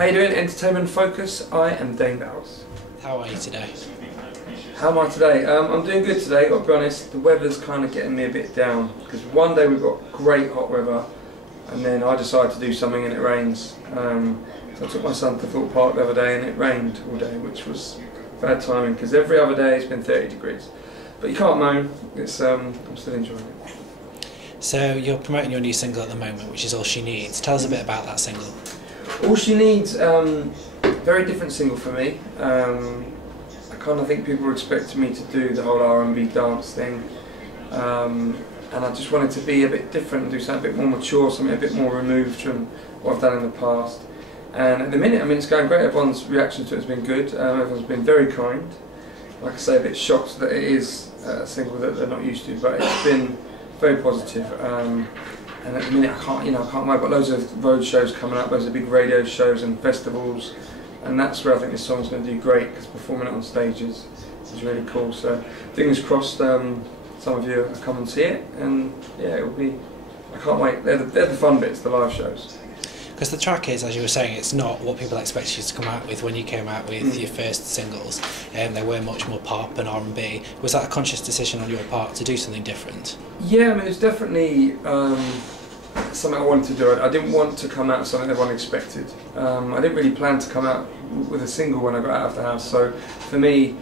How you doing, Entertainment Focus? I am Dane Bowers. How are you today? How am I today? I'm doing good today, got to be honest. The weather's kind of getting me a bit down because one day we've got great hot weather and then I decide to do something and it rains. So I took my son to Thorpe Park the other day and it rained all day, which was bad timing because every other day it's been 30 degrees. But you can't moan, it's, I'm still enjoying it. So you're promoting your new single at the moment, which is All She Needs. Tell us a bit about that single. All She Needs, very different single for me. I kind of think people were expecting me to do the whole R&B dance thing, and I just wanted to be a bit different and do something a bit more mature, something a bit more removed from what I've done in the past. And at the minute, I mean, it's going great. Everyone's reaction to it has been good. Everyone's been very kind. Like I say, a bit shocked that it is a single that they're not used to, but it's been very positive. And at the minute, I can't wait. I've got loads of road shows coming up, loads of big radio shows and festivals, and that's where I think this song's going to do great because performing it on stages is really cool. So fingers crossed, some of you will come and see it, and yeah, it will be. I can't wait. They're the fun bits, the live shows. Because the track is, as you were saying, it's not what people expected you to come out with when you came out with your first singles. They were much more pop and R&B. Was that a conscious decision on your part to do something different? Yeah, I mean, it's definitely something I wanted to do. I didn't want to come out with something everyone expected. I didn't really plan to come out with a single when I got out of the house. So for me,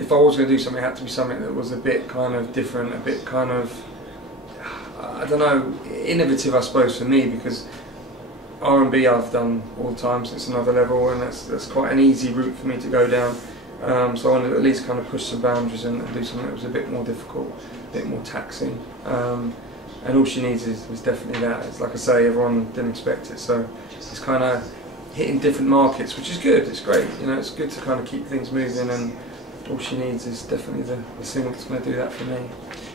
if I was going to do something, it had to be something that was a bit kind of different, a bit kind of, I don't know, innovative, I suppose, for me, because R&B I've done all the time, so it's another level, and that's quite an easy route for me to go down. So I wanted to at least kind of push some boundaries and do something that was a bit more difficult, a bit more taxing. And All She Needs is definitely that. It's like I say, everyone didn't expect it, so it's kind of hitting different markets, which is good. It's great, you know. It's good to kind of keep things moving, and All She Needs is definitely the single that's going to do that for me.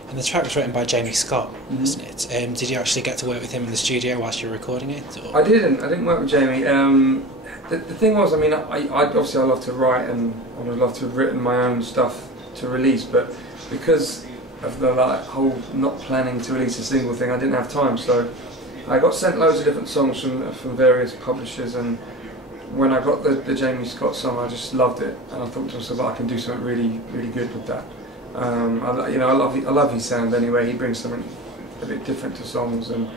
And the track was written by Jamie Scott, wasn't it? Did you actually get to work with him in the studio whilst you were recording it? Or? I didn't work with Jamie. The thing was, I mean, I obviously I love to write and I would love to have written my own stuff to release, but because of the whole not planning to release a single thing, I didn't have time. So I got sent loads of different songs from various publishers, and when I got the Jamie Scott song, I just loved it, and I thought to myself, I can do something really, really good with that. I love his sound anyway. He brings something a bit different to songs, and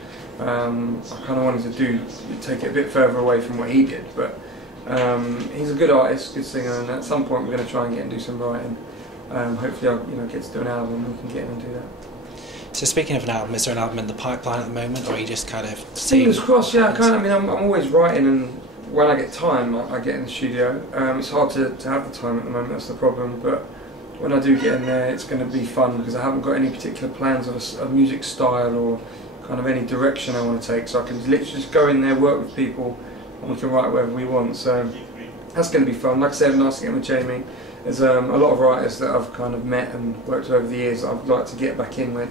I kind of wanted to take it a bit further away from what he did. But he's a good artist, good singer, and at some point we're going to try and get and do some writing. Hopefully, I'll get to do an album and we can get in and do that. So speaking of an album, is there an album in the pipeline at the moment, or are you just kind of seeing? Fingers crossed, yeah. I'm always writing, and when I get time, I get in the studio. It's hard to have the time at the moment. That's the problem, but when I do get in there, it's going to be fun because I haven't got any particular plans of a music style or kind of any direction I want to take. So I can literally just go in there, work with people, and we can write whatever we want. So that's going to be fun. Like I said, nice to get with Jamie. There's a lot of writers that I've kind of met and worked with over the years that I'd like to get back in with.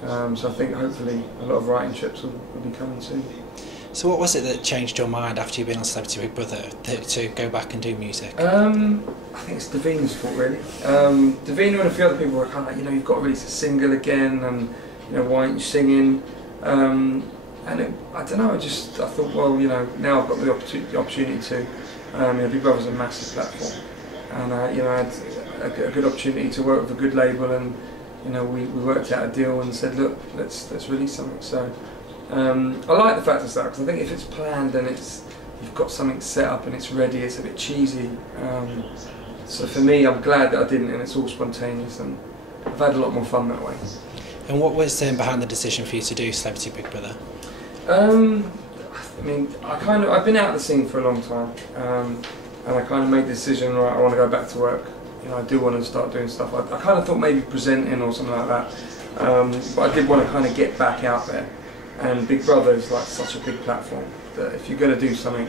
So I think hopefully a lot of writing trips will be coming soon. So what was it that changed your mind after you've been on Celebrity Big Brother to go back and do music? I think it's Davina's fault, really. Davina and a few other people were kind of like, you've got to release a single again, and why aren't you singing? And I don't know. I thought, well, now I've got the opportunity to. Big Brother's a massive platform, and I had a good opportunity to work with a good label, and we worked out a deal and said, look, let's release something. So. I like the fact of that because I think if it's planned and you've got something set up and it's ready, it's a bit cheesy. So for me, I'm glad that I didn't, and it's all spontaneous, and I've had a lot more fun that way. And what was behind the decision for you to do Celebrity Big Brother? I mean, I've been out of the scene for a long time, and I kind of made the decision, right, I want to go back to work. I do want to start doing stuff. I kind of thought maybe presenting or something like that, but I did want to kind of get back out there. And Big Brother is like such a big platform that if you're going to do something,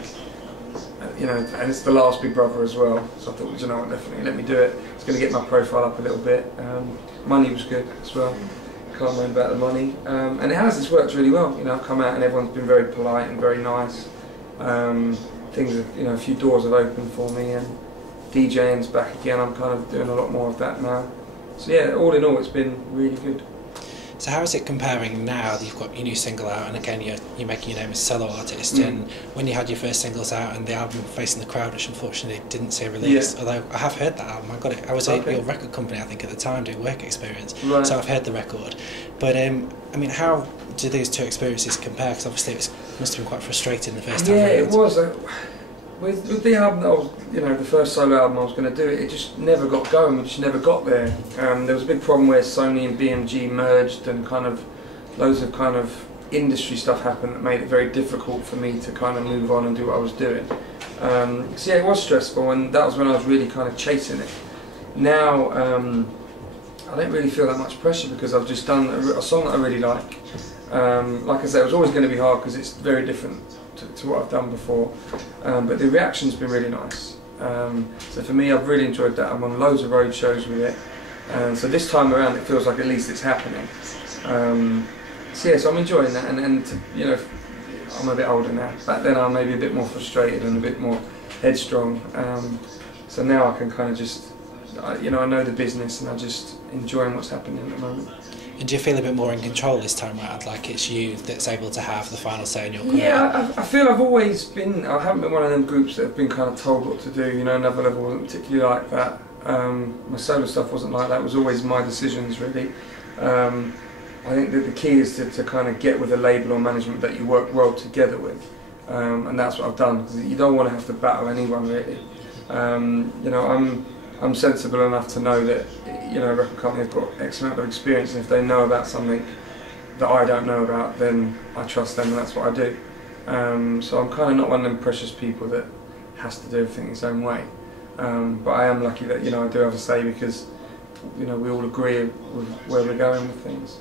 and it's the last Big Brother as well, so I thought, you know what, definitely let me do it. It's going to get my profile up a little bit. Money was good as well. Can't mind about the money, and it's worked really well. I've come out and everyone's been very polite and very nice. Things have, a few doors have opened for me, and DJing's back again. I'm kind of doing a lot more of that now. So yeah, all in all, it's been really good. So how is it comparing now that you've got your new single out, and again you're making your name as a solo artist, and when you had your first singles out and the album Facing the Crowd, which unfortunately didn't see a release, although I have heard that album, I got it. I was at your record company, I think, at the time doing work experience, so I've heard the record. But I mean, how do these two experiences compare? Because obviously it must have been quite frustrating the first time. Yeah, it was. With the album that I was, the first solo album I was going to do, it just never got going. We just never got there. There was a big problem where Sony and BMG merged, and kind of loads of kind of industry stuff happened that made it very difficult for me to kind of move on and do what I was doing. So yeah, it was stressful, and that was when I was really kind of chasing it. Now I don't really feel that much pressure because I've just done a song that I really like. Like I said, it was always going to be hard because it's very different to what I've done before, but the reaction's been really nice. So for me, I've really enjoyed that. I'm on loads of road shows with it, so this time around it feels like at least it's happening. So yeah, so I'm enjoying that, and I'm a bit older now. Back then I'm maybe a bit more frustrated and a bit more headstrong, so now I can kind of just, I know the business and I'm just enjoying what's happening at the moment. And do you feel a bit more in control this time around, like it's you that's able to have the final say in your career? Yeah, I feel I've always been, I haven't been one of them groups that have been kind of told what to do, Another Level wasn't particularly like that. My solo stuff wasn't like that, it was always my decisions really. I think that the key is to kind of get with a label or management that you work well together with, and that's what I've done, because you don't want to have to battle anyone really. I'm sensible enough to know that a record company has got X amount of experience, and if they know about something that I don't know about, then I trust them, and that's what I do. So I'm kind of not one of them precious people that has to do everything its own way. But I am lucky that I do have a say, because we all agree with where we're going with things.